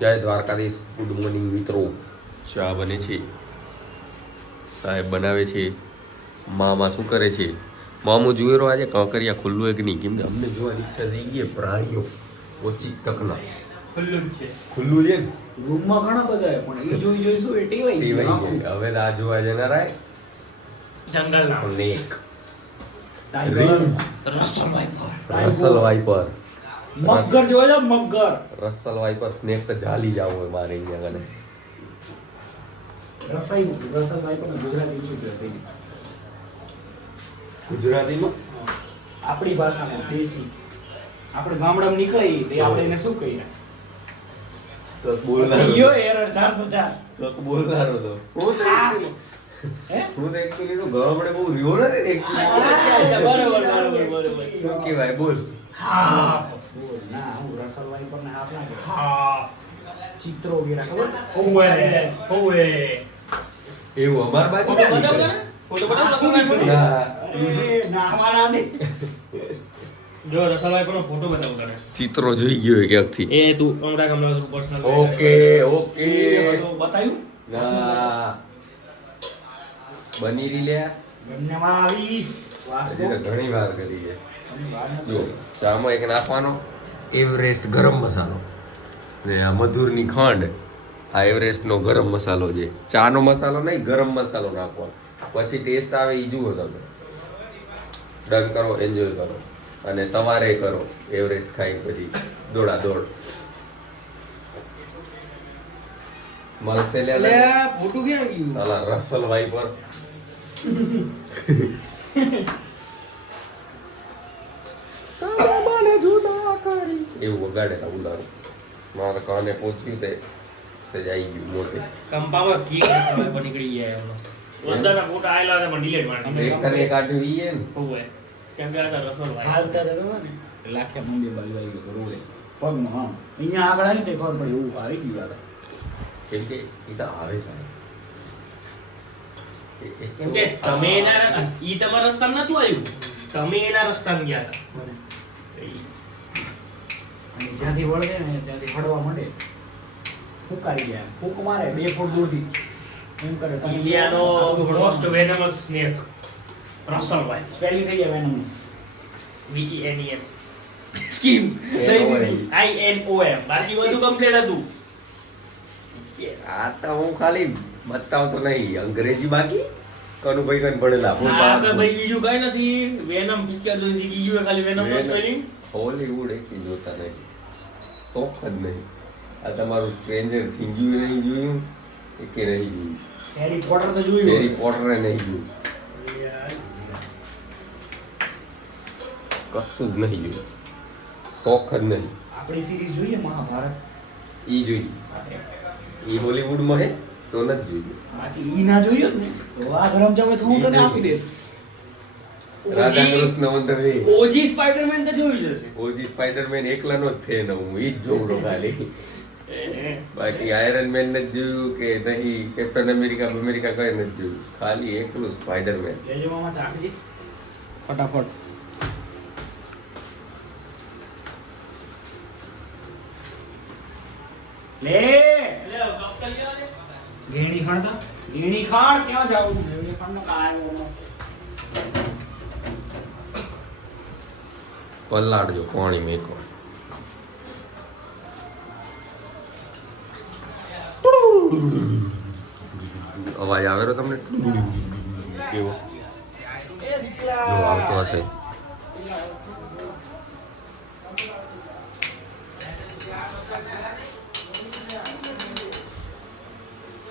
જય Dwarkadhish. Good morning મિત્રો. ચા બને છે, સાહેબ બનાવે છે, મામા શું કરે છે? મામું જોયેલો આજે કાંકરિયા ખુલ્લું એક નહીં, કેમ કે અમને જોવાની ઈચ્છા થઈ ગઈ પ્રાણીઓ ઓછી તકના ખુલ્લું છે. ખુલ્લું છે ને રૂમમાં ઘણા બધા છે, પણ એ જોઈ શું એ ટેવાઈ એ ગયું. વહી ગઈ. હવે તો આ જોવા જનાર આય જંગલના સ્નેક, ટાઈગર, રસલ વાઇપર, મગર જોવા જાવ, મગર. રસલ વાઇપર સ્નેક તો જાલી જાવ હોય મારે અહીંયા આગળ. રસાઈ પણ ગુજરાતી શું કહેવાય? ગુજરાતીમાં આપણી ભાષામાં દેશી આપણે ગામડામાં નીકળી તે આપણે એને શું કહીએ? તો બોલનારો યો એરર 404. તો બોલનારો તો હું તો actually હે? હું તો actually શું ગામડે બહુ રહ્યો નથી અચ્છા, બરોબર. શું કહેવાય બોલ. હા બોલ ના, હું રસલવાઈ પર ને આપના કે હા ચિત્રો વગેરે ખબર? ઓવે એવું અમાર બાજુ ફોટો નથી બતાવો કરે. ને ફોટો બતાવો શું નહીં ના. ના અમારા દે. જો રસલાઈ પર ફોટો બતાવો કરે ચિત્રો જોઈ ગયો ક્યાંકથી. એ તું હમણાં હમણાં પર્સનલ ઓકે ઓકે બતાવ્યું? ના બની રહી લે. ગમ્યમાં આવી હજી તો ઘણી વાર કરી છે. જો ચામાં એક નાખવાનો એવરેસ્ટ ગરમ મસાલો ને આ મધુરની ખાંડ. આ એવરેસ્ટનો ગરમ મસાલો છે. ચાનો મસાલો નહીં, ગરમ મસાલો નાખવાનો. પછી ટેસ્ટ આવે એ જુઓ તમે. ડન કરો, એન્જોય કરો અને સવારે કરો એવરેસ્ટ ખાઈને પછી દોડા દોડ. મળશે લે લે ફોટો ક્યાં ગયું? સાલા રસલ વાઇપર. એવું વગાડેલા ઉલારું મારા કાને પહોંચ્યું તે સજાઈ ગયું મોટે. કંપામાં કી રસલાઈ પર નીકળી ગયા એનો વંદાના ફોટા આયલા હતા પણ ડિલીટ મારી એક તને કાઢ્યું ઈ હે ને. ઓવે કેમ કે આ રસલાઈ હાલતા તો ખબર ને લાખ્યા મંદિર બાજુ આવી ગયો રોડે પગમાં. હા અહીંયા આગળ આવી તે ખબર પડી એવું આવી ગયું આ. કેમ કે ઈ તો આવે સાહેબ. કેમ કે તમે એના ઈ તમારા રસ્તામાં નતું આવ્યું, તમે એના રસ્તામાં ગયા હતા. અને જ્યાંથી વળગે ને ત્યાંથી ફડવા માંડે ફૂંકાઈ ગયા. ફૂંક મારે 2 ફૂટ દૂરથી એમ કરે તમે ઇન્ડિયાનો મોસ્ટ વેનમસ સ્નેક રસલવાઈ સ્પેલિંગ થઈ જાય એનું. VENEM સ્કીમ INOM બાકી બધું કમ્પ્લીટ હતું. આ તો હું ખાલી બતાવતો નહીં અંગ્રેજી બાકી કનુભાઈ કન ભણેલા હા કે ભાઈ બીજું કઈ નથી. વેનમ પિક્ચર જોઈ શીખી ગયું ખાલી વેનમ નો સ્પેલિંગ. હોલીવુડ એક જોતા નહીં, શોખ જ નહીં. આ તમારું સ્ટ્રેન્જર થિંગ્સ નહીં જોયું કે નહીં જોયું? હેરી પોટર તો જોયું. હેરી પોટરે નહીં જોયું, કશું જ નહીં જોયું, શોખ જ નહીં. આપણી સિરીઝ જોઈએ મહાભારત. ઈ જોઈ, ઈ હોલીવુડમાં હે તો નથી જોયું. બાકી ઈ ના જોયું જ ને તો આ ગરમ ચાવે તો હું તને આપી દઈશ. રાધા કૃષ્ણ વંદર હે. ઓજી સ્પાઈડરમેન તો જોઈ જશે. ઓજી સ્પાઈડરમેન એકલાનો જ ફેન હું, ઈ જ જોઉં છું ખાલી. બાકી આયરન મેન નથી જોયું કે નહીં કેપ્ટન અમેરિકા કઈ નથી જોયું, ખાલી એકલું સ્પાઈડરમેન. લેજો મામા ચાકજી ફટાફટ. લે ઘેણી ખાણ તો ઘેણી ખાણ ક્યાં જાવું? ઘેણી ખાણ નો કાયો પલાળજો પાણી મેકો. અવાજ આવેલો તમને કેવો? જો આવતો હશે.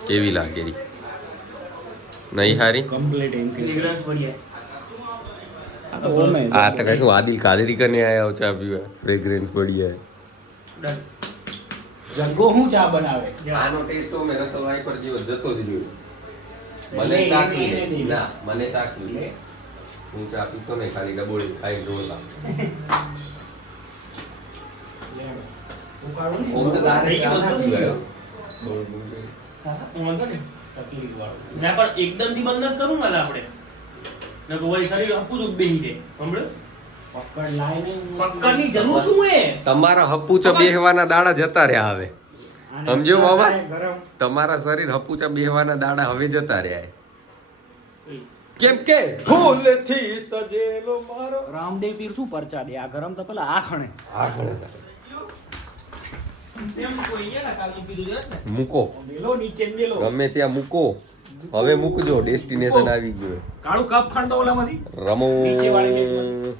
કેવી લાગે રી? નહીં હારી? કમ્પ્લીટ ઇન્ગ્રેડિયન્ટ્સ બનીએ. આ તો કશું આદિલ કાદરી કરને આયા હો ચા પીવા. ફ્રેગ્રન્સ પડી હે. જગ્ગો હું ચા બનાવે? આનો ટેસ્ટ તો મેં રસોઈ પર જેવો જતો જ રહ્યો. મને લે, ચાખવી લે, લે, નહીં. લે. ના મને ચાખવી નહીં. હું ચા પીતો નહીં, ખાલી ડબોળી ખાઈ જોતા. ઉકાળું ને? ઓમ તો તારે થઈ ગયું ચા બધું? નથી ગયો. વાંધો ને તકલીફ વાળું. ના પણ એકદમ થી બંધ જ કરું ને આપણે. ને તો વળી શરીર હપું જ બેહી રહે. સમજો? પકડ લાય ને પક્કડની જરૂર શું હે? તમારા હપુચો બેહવાના દાડા જતા રહ્યા હવે. આને સમજો અસર બાબા? થાય ગરમ. તમારા શરીર હપુચા બેહવાના દાડા હવે જતા રહ્યા કેમ કે ફૂલથી સજેલો મારો રામદેવ પીર શું પરચા દે? આ ગરમ તો પેલા આ ખણે. આખણે એમ કોઈ અહીંયા કાલ મૂકી દીધું છે ને. મૂકો મેલો નીચે ને મેલો. ગમે ત્યાં મૂકો હવે મૂકજો ડેસ્ટિનેશન આવી ગયું કાળું કપ ખણતો ઓલામાંથી. રમો નીચેવાળી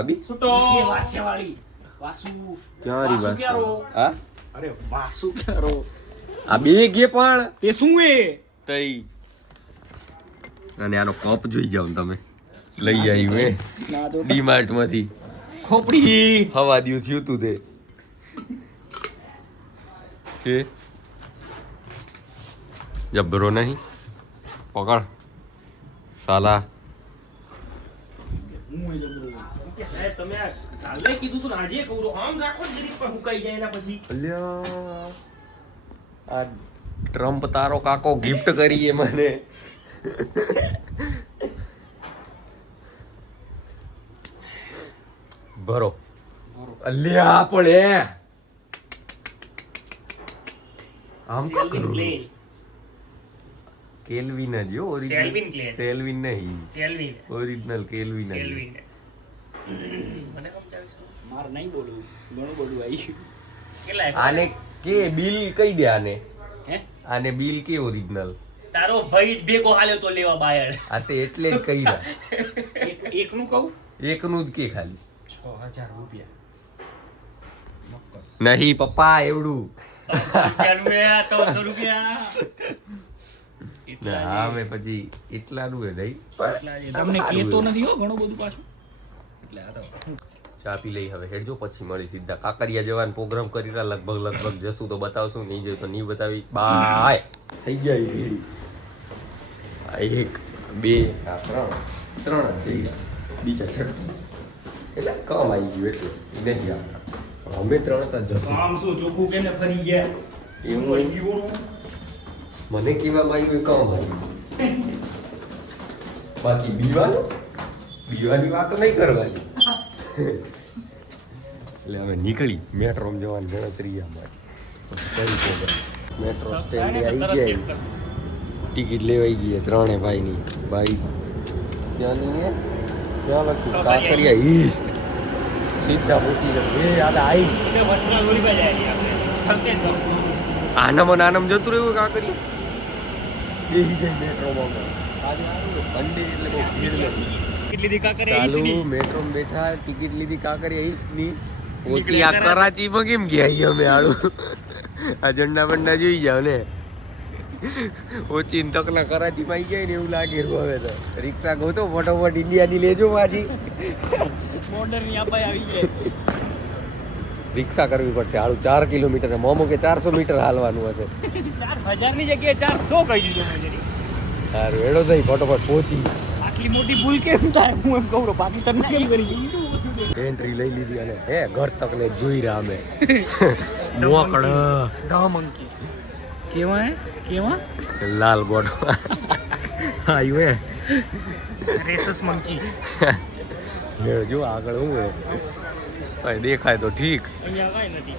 આબી છૂટો. નીચે વાસ્યવાળી. વાસુ. ક્યાં રી વાસુ ક્યાં રો? હા અરે વાસુ ક્યાં રો? આ બે ગે પણ તે શું એ? તઈ અને આનો કપ જોઈ જાવ તમે લઈ આવ્યું હે ના તો ડીમાર્ટ માંથી ખોપડી. હવા દ્યું થયું તું તે છે જબરો નહીં પકડ સાલા હું એ જબરો. કે સાહેબ તમે આ કાલે કીધું તું ને આજે કહું તો આમ રાખો ને જરીક પણ હુકાઈ જાય એના પછી. અલ્યા આ ટ્રમ્પ તારો કાકો ગિફ્ટ કરી એ મને ભરો અલ્યા પણ એ આમ તો સેલ્વિન કરું. ક્લેન. કેલ્વિન જ હો સેલ્વિન ક્લેન. સેલ્વિન નહીં સેલ્વિન. ઓરિજિનલ કેલ્વિન જ સેલ્વિન. મને સમજાવીશું. મારે નહીં બોલવું. ઘણું બધું આવી ગયું. કેટલા આને કે બિલ કઈ દે આને હે? આને બિલ કે ઓરિજિનલ તારો ભાઈ જ ભેગો હાલ્યો તો લેવા બાયડ. આ તે એટલે જ કઈરા એકનું કહું? એકનું જ કે ખાલી 6000 રૂપિયા. નહીં પપ્પા એવડું રૂપિયાનું હે, 300 રૂપિયા. ના હવે પછી એટલાનું હે નહીં તમને કહેતો નથી હો ઘણું બધું પાછું. એટલે આ તો ચા પી લઈ હવે હેડજો પછી મળી સીધા કાકરિયા જવાનો પ્રોગ્રામ કરી રહ્યા લગભગ જશું તો બતાવશું નહીં જોયું તો નહીં બતાવી બાય થઈ ગયા ઈ રેડી આ એક બે આ ત્રણ જ જઈ રહ્યા બીજા છઠ્ઠું એટલે કમ આવી ગયું એટલે ઈ નહીં આવતા અમે ત્રણ તો જશું આમ શું ચોખ્ખું કેને ફરી ગયા? એવું વળી ગયું. મને કહેવામાં આવ્યું કમ આવ્યું બાકી બીવાની વાતો નહીં કરવાની એટલે હવે નીકળી મેટ્રોમાં જવાની ગણતરી અમારી મેટ્રો સ્ટેન્ડે આવી ગયા ટિકિટ લેવાઈ ગઈ ત્રણે ભાઈની ભાઈ ક્યાંની હે ક્યાં લખ્યું કાંકરિયા ઈસ્ટ સીધા પહોંચી ગયા એ આ આવી એટલે વસરા લોહીમાં જાય છે આપણે. થકે જ બહુ. આનમ જતું રહ્યું કાંકરિયા બેસી જાય મેટ્રોમાં આજે સન્ડે એટલે બહુ ભીડ નથી કેટલી દીકા કરે ચાલુ મેટ્રોમાં બેઠા ટિકિટ લીધી કાંકરિયા ઈસ્ટની ઓછી આ કરાચીમાં કેમ ગયા ઈ અમે આળું આ ઝંડા બંડા જોઈ જાવ ને ઓછી તકના કરાચીમાં આવી ગયા ને એવું લાગે હવે તો રિક્ષા ગોતો ફટોફટ ઇન્ડિયાની લેજો પાછી બોર્ડરની આપાય આવી જાય. રિક્ષા કરવી પડશે આળું 4 કિલોમીટર મોમો કે 400 મીટર હાલવાનું હશે 4000 ની જગ્યાએ 400 કહી દીધું મેં જરી. સારું એડો થઈ ફટોફટ પહોંચી આટલી મોટી ભૂલ કેમ થાય? હું એમ કહું પાકિસ્તાનમાં કેમ કરી? એન્ટ્રી લઈ લીધી અને હે ઘર તક ને જોઈ રહ્યા અમે મોકળ ધામંકી કેવા હે? કેવા? લાલ ગોડો આયુ હે રેસસ મંકી. જો આગળ હું હે ભાઈ દેખાય તો ઠીક અહીંયા કાંઈ નથી.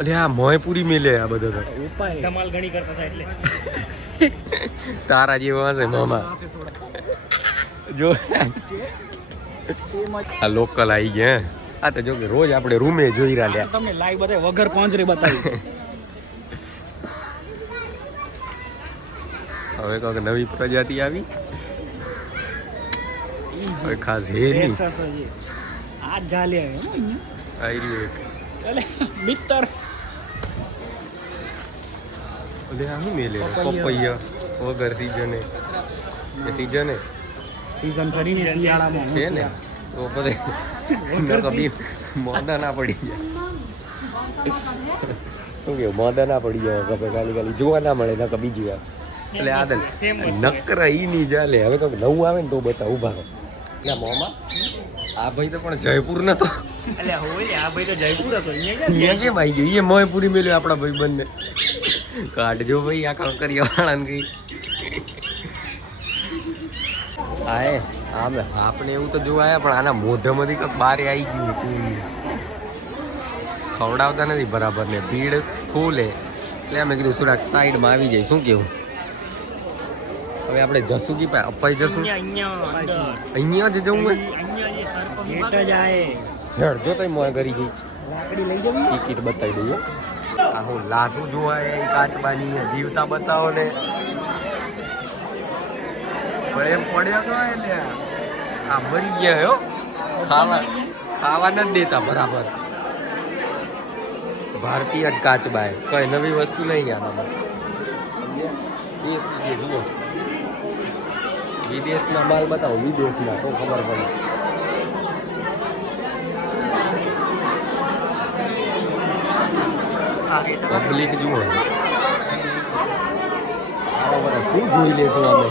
અલે આ મોયપુરી મેલે આ બધો તો ઉપાય ધમાલ ઘણી કરતા હતા એટલે. તારા જેવા હશે મામા જો આ લોકલ આવી ગયા હે. આ તો જો કે રોજ આપણે રૂમે જોઈ રહ્યા લ્યા તમને લાઈવ બતાય વગર પાંજરે બતાવી. હવે કંઈક નવી પ્રજાતિ આવી હવે ખાસ હે નહીં રેસસ હજી આ જાલે હે હો અહીંયા. આવી રહ્યું એક એટલે મિત્ર અલે આ શું મેલે પપૈયા. પપૈયા વગર સીઝને એ સીઝને સીઝન કરીને શિયાળામાં છે ને તો બધે કભી મોદા ના પડી જાય શું કેવું મોદા ના પડી જાય કભે ખાલી જોવા ના મળે ના બીજી વાર એટલે આદલ નકરા ઈ નહીં ચાલે હવે તો નવું આવે ને તો બતા ઉભા રહો એટલે મોમાં આ ભાઈ તો પણ જયપુર નતો એટલે હોય આ ભાઈ તો જયપુર હતો અહીંયા અહીંયા કેમ આવી ગયો એ મોયપુરી મેલ્યો આપણા ભાઈ બંને કાઢજો ભાઈ આ કાંકરિયા વાળાને કઈ હા આમ આપણે એવું તો જોવા આવ્યા પણ આના મોઢામાંથી કંઈક બારે આવી ગયું ખવડાવતા નથી બરાબર ને ભીડ ફૂલ હે એટલે અમે કીધું સુરાગ સાઈડમાં આવી જાય. શું કેવું? હવે આપણે જશું કે અપાઈ જશું? અહીંયા જ જવું હોય? હેડ જો તઈ મોય કરી ગઈ. લાકડી લઈ જવી. ટિકિટ બતાવી દઈએ. આ હું લાસુ જોવા એ કાચબાની જીવતા બતાવો ને. પણ એમ પડ્યો તો એટલે આ મરી ગયા હો. ખાવા નથી દેતા બરાબર. ભારતીય જ કાચબા કઈ નવી વસ્તુ નહીં આનામાં. દેશી જુઓ વિદેશના માલ બતાવો. વિદેશના તો ખબર પડે. પબ્લિક જુઓ શું જોઈ લેશું અમે.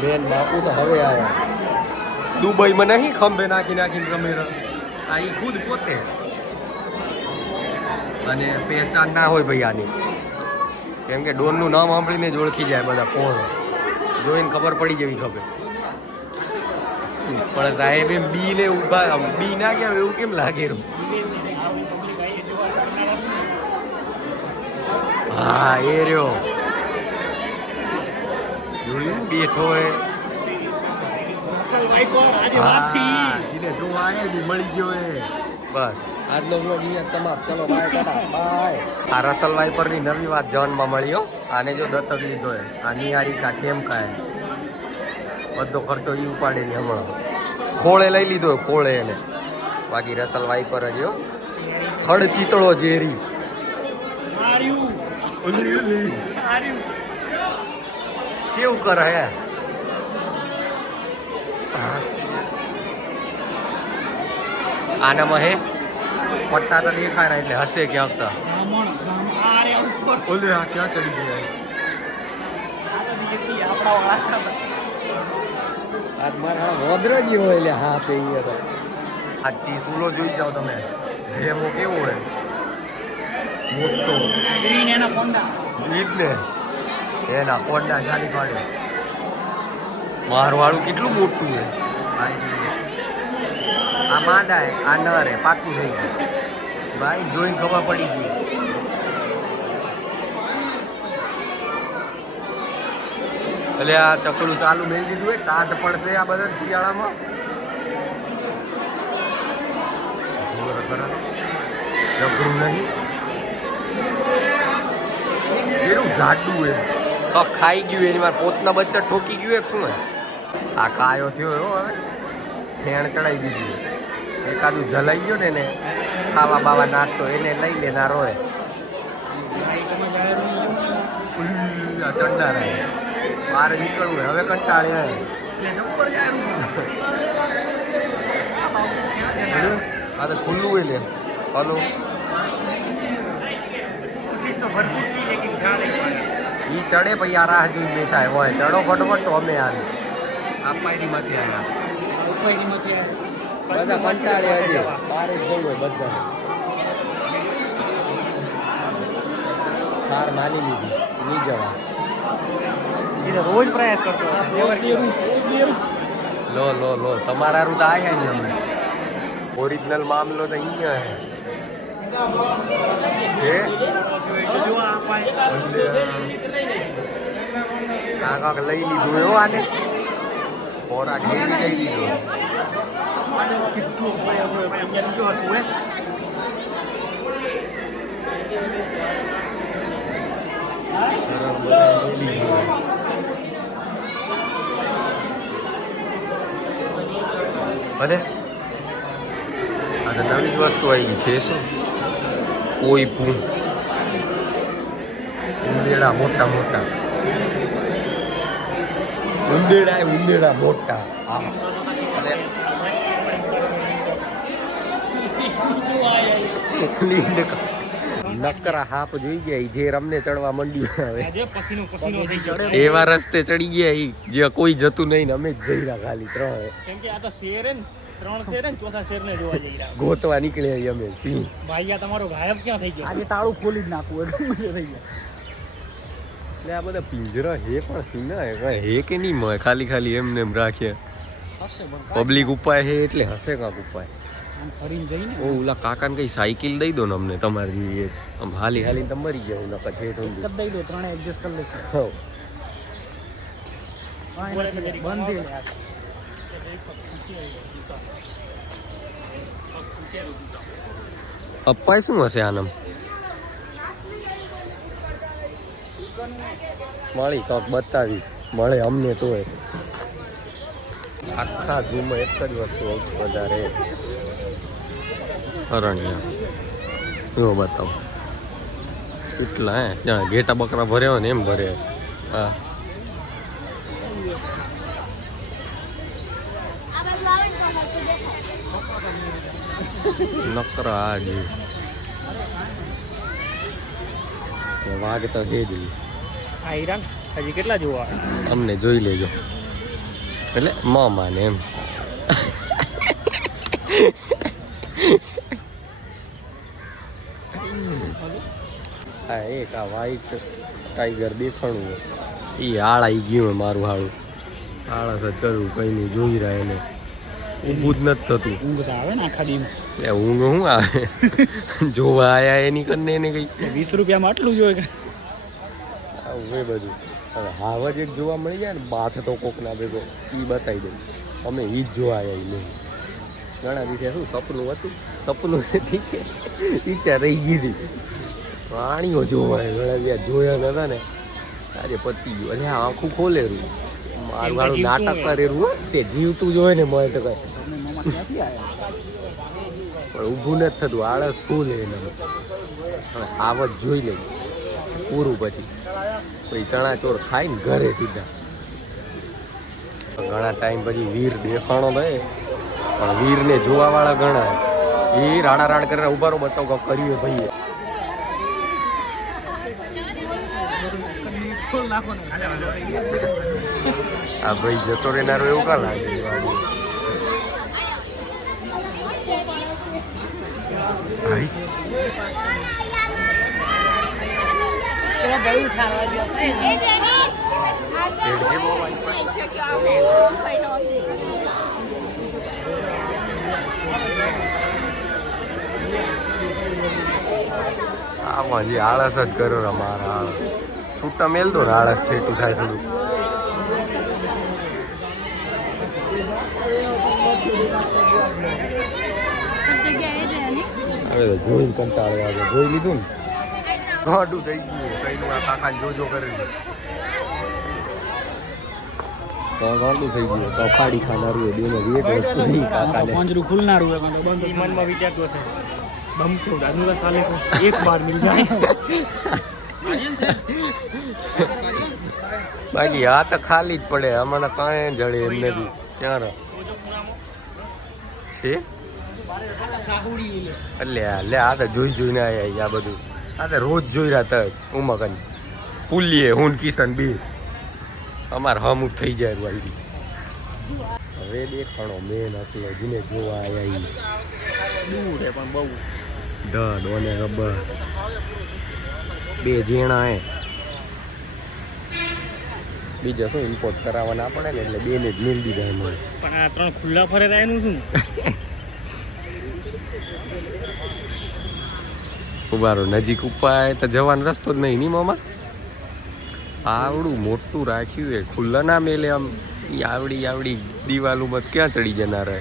બેન બાપુ તો હવે આયા. દુબઈમાં નહીં ખંભે નાખી નાખીને રમે આ ઈ ખુદ પોતે. અને પહેચાન ના હોય ભાઈ આની. કેમ કે ડોનનું નામ સાંભળીને જ ઓળખી જાય બધા કોણ. જોઈને ખબર પડી જેવી ખબર. પણ સાહેબ એમ બી ને ઉભા બી ના ગયા એવું કેમ લાગે? હા એ રહ્યો જોયું બેઠો હે. મળી ગયો હે. બસ આજનો વ્લોગ અહીંયા સમાપ્ત. ચલો બાય ટાટા બાય. આ રસલ વાઇપરની નવી વાત જાણમાં મળ્યો. આને જો દત્તક લીધો હે. આ નિહારિકા કેમ કાય બધો ખર્ચો ઈ ઉપાડેલી હમણાં. ખોળે લઈ લીધો ખોળે એને. બાકી રસલ વાઇપર જ હો. ખડ ચીતળો ઝેરી. કેવું કરે હે? આનામાં હે પટ્ટા તો દેખાય એટલે હશે ક્યાંક તો. ઓલે આ ક્યાં ચડી ગયા? આજ મારા વોદરજી હોય એટલે હા પે તો. આ ચીસુલો જોઈ જાઓ તમે. રેમો કેવો હોય મોટો. ગ્રીન એના કોંડા. ઈદ ને એના કોંડા ચાલી પાડે. મારવાળું કેટલું મોટું હોય. આ માદા હે આ નર હે. પાકું થઈ ગયું ભાઈ. જોઈને ખબર પડી ગઈ. એટલે આ ચકડું ચાલુ મેળ દીધું હોય. ટાઢ પડશે આ બધા શિયાળામાં. જબરું નહીં એનું જાડું હોય. ખાઈ ગયું એની મારે પોતના બચ્ચા ઠોકી ગયું એક શું? આ કાયો થયો એવો હવે ફેણ ચડાવી દીધી. એકાદું જલાઈ ગયો ને એને ખાવા બાવા નાખતો એને લઈ લેનાર હોય. ચડનાર બહાર નીકળવું હોય હવે કંટાળે. આ તો ખુલ્લું હોય લે. હલો ઈ ચડે પછી આ રાહ જોઈ બેઠા હોય. ચડો ફટફટ તો અમે આવી આ પાયડીમાંથી આવ્યા. બધા કંટાળે હજી બહાર જ જવું હોય બધા. કાર નાની લીધી નહીં જવા. રોજ પ્રયાસ કરતો. લો લો લો તમારા રૂ તો આવ્યા અમે. ઓરિજિનલ મામલો તો અહીંયા હે. આ કાંક લઈ લીધું એવો આને. ખોરાક લઈ લીધો. અરે આ તો નવી વસ્તુ આવી છે. શું કોઈ પૂ ઉંદેડા મોટા મોટા. ઉંદેડા મોટા. નકરા હાપ જોઈ ગયા જે રમને ચડવા માંડ્યું. હવે એવા રસ્તે ચડી ગયા જે કોઈ જતું નહીં ને અમે જ જઈ રહ્યા ખાલી 3. કેમ કે આ તો શેર હે ને 3 શેર હે ને ચોથા શેર ને જોવા જઈ રહ્યા. ગોતવા નીકળ્યા અમે સિંહ. ભાઈ આ તમારો ગાયબ ક્યાં થઈ ગયો? આજે તાળું ખોલી જ નાખવું એટલું મજા થઈ ગયા. એટલે આ બધા પિંજરા હે પણ સિંહ હે કે નહીં મળે. ખાલી એમને એમ રાખીએ. પબ્લિક ઉપાય હે એટલે હશે કાંક ઉપાય. ફરીને જઈને ઓ ઓલા કાકાને કઈ સાયકલ દઈ દો ને અમને તમારી એક આમ હાલી હાલી તમે મરી ગયા ઓલા પછી એક જ દઈ દો, ત્રણે એડજસ્ટ કરી લેશું. હો બંધ થઈ અપ્પાય શું હશે આનમ મળી કંઈક બતાવી મળે અમને તો આખા ઝૂમાં એક જ વસ્તુ સૌથી વધારે અરણ્યા એવો બતાવો કેટલા હે જ્યાં ઘેટા બકરા ભર્યા હોય ને એમ ભરે હા નકરા આ જ વાઘ તો હે જ આ હીરા હજી કેટલા જોવા અમને જોઈ લેજો એટલે મામાને એમ હા એક આ વ્હાઈટ ટાઈગર દેખાણું એ આળાઈ ગયું મારું હાળું આળસ જ કરવું કઈ નહીં જોઈ રહ્યા એને ઊભું જ નથી થતું ઊંઘ તો આવે ને આખા દી એટલે ઊંઘ શું આવે જોવા આયા એની કરીને એને કઈ 20 રૂપિયામાં આટલું જોઈએ કે આવું એ બધું હવે હાવજ એક જોવા મળી જાય ને બાથ તો કોકના ભેગો એ બતાવી દઉં અમે એ જ જોવા આવ્યા નહીં ઘણા દિવસે શું સપનું હતું સપનું ઠીક છે ઈચ્છા રહી ગઈ હતી પ્રાણીઓ જોવા ઘણા દિવસ જોયા નતા ને આજે પતી ગયું અને આખું ખોલેરું મારું વાળું નાટક કરેલું તે જીવતું જોયે ને મળે તો કઈ પણ ઊભું નથી થતું આળસ ફૂલ એને હવે આવત જોઈ લે પૂરું પછી ચણા ચોર ખાઈ ને ઘરે સીધા ઘણા ટાઈમ પછી વીર દેખાણો થાય પણ વીરને જોવાવાળા ઘણા એ રાડા રાડ કરીને ઉભારો બતાવો કે કર્યું ભાઈએ આ ભાઈ જતો રહેનારો એવું કા લાગે આમાં જે આળસ જ કર્યો મારા આળસ છૂટા મેલ દો ને આળસ છેટું થાય થોડું હવે તો જોઈને કંટાળો આવે જોઈ લીધું ને ગાડું થઈ ગયું કઈનું આ કાકાને જોજો કરેલું ગાડું થઈ ગયું તો ફાડી ખાનારું બેનો એક વસ્તુ નહીં કાકાને પાંજરું ખુલનારું હોય પણ બંધ મનમાં વિચારતો હશે બમસો દાદુરા સાલે કો એક બાર મિલ જાય બાકી આ તો ખાલી જ પડે અમને કાંઈ જડે એમ નથી ક્યાં છે એટલે લે આ તો જોઈને આયા આ બધું આ તો રોજ જોઈ રહ્યા તજ ઉમકન પુલીએ હું કિશન બી અમારે હમું થઈ જાય ભાઈ હવે દેખાણો મેન અસલો જેને જોવા આયા દૂર છે પણ બહુ ધડ અને રબર બે ઝીણા હે બીજા શું ઇમ્પોર્ટ કરાવવાના પડે ને એટલે બેને જ મેળ દીધા એમ પણ આ ત્રણ ખુલ્લા ફરે થાય એનું શું ઉભારો નજીક ઉપાય તો જવાનો રસ્તો જ નહીં ની મામા આવડું મોટું રાખ્યું એ ખુલ્લા ના મેલે આમ આવડી દિવાલું મત ક્યાં ચડી જનાર હે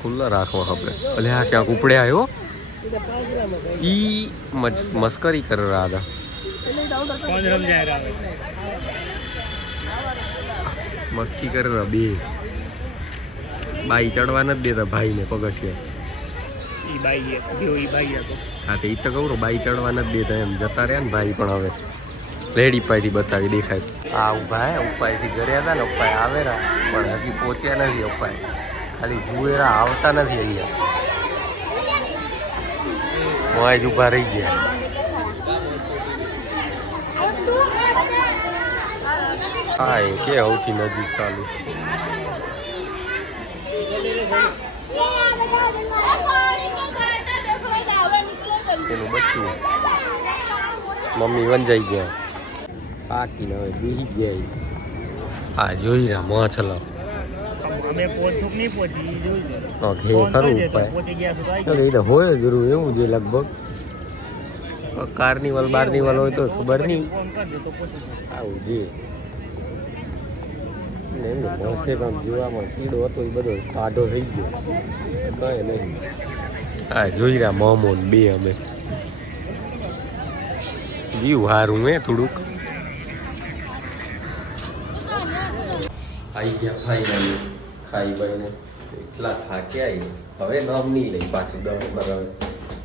ખુલ્લા રાખવા ખબર એટલે આ ક્યાંક ઉપડે આવ્યો ઈ મસ્કરી કર રહ્યા હતા મસ્તી કરે રહ્યા બે બાઈ ચડવા નથી દેતા ભાઈને પગથિયા હા તો એ તો કહું બાઈ ચડવા નથી દેતા એમ જતા રહ્યા ને ભાઈ પણ હવે લેડી પાઈથી બતાવી દેખાય આ ઉભા હે ઉપાયથી ઘરે હતા ને ઉપાય આવેરા પણ હજી પહોંચ્યા નથી ઉપાય ખાલી જુએરા આવતા નથી અહીંયા મોય જ ઊભા રહી ગયા હા એ કે સૌથી નજીક ચાલુ એનું બચ્ચું મમ્મી વંજાઈ ગયા પાકીને હવે બેસી ગયા હા જોઈ રહ્યા મોં છલો અમે પહોંચું કે નહીં પહોંચી એ જોઈ લો. ઓકે ફોન ખરું કરજે તો ઉપાય પહોંચી ગયા છો તો આવી તો એ તો હોય જરૂર એવું છે લગભગ કાર્નિવલ બાર્નિવલ હોય તો ખબર નહીં ફોન કરજો તો પહોંચી જજો. આવું છે એમને મળશે કામ જોવામાં કીડો હતો એ બધો કાઢો થઈ ગયો કઈ નહીં હા જોઈ રહ્યા મોમો ને બે અમે જીવ હારું મેં થોડુંક ખાઈ ગયા ફાઈનલી ખાઈ બાઈને એટલા થાક્યા હવે નામ નહીં લઈ પાછું દળ પર હવે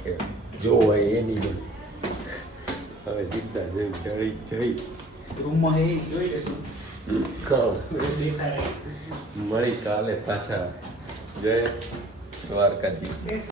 કે જો હોય એની નહીં હવે સીધા જઈ ચડી જઈ રૂમમાં એ જોઈ લેશું મળી કાલે પાછા જય દ્વારકાધીશ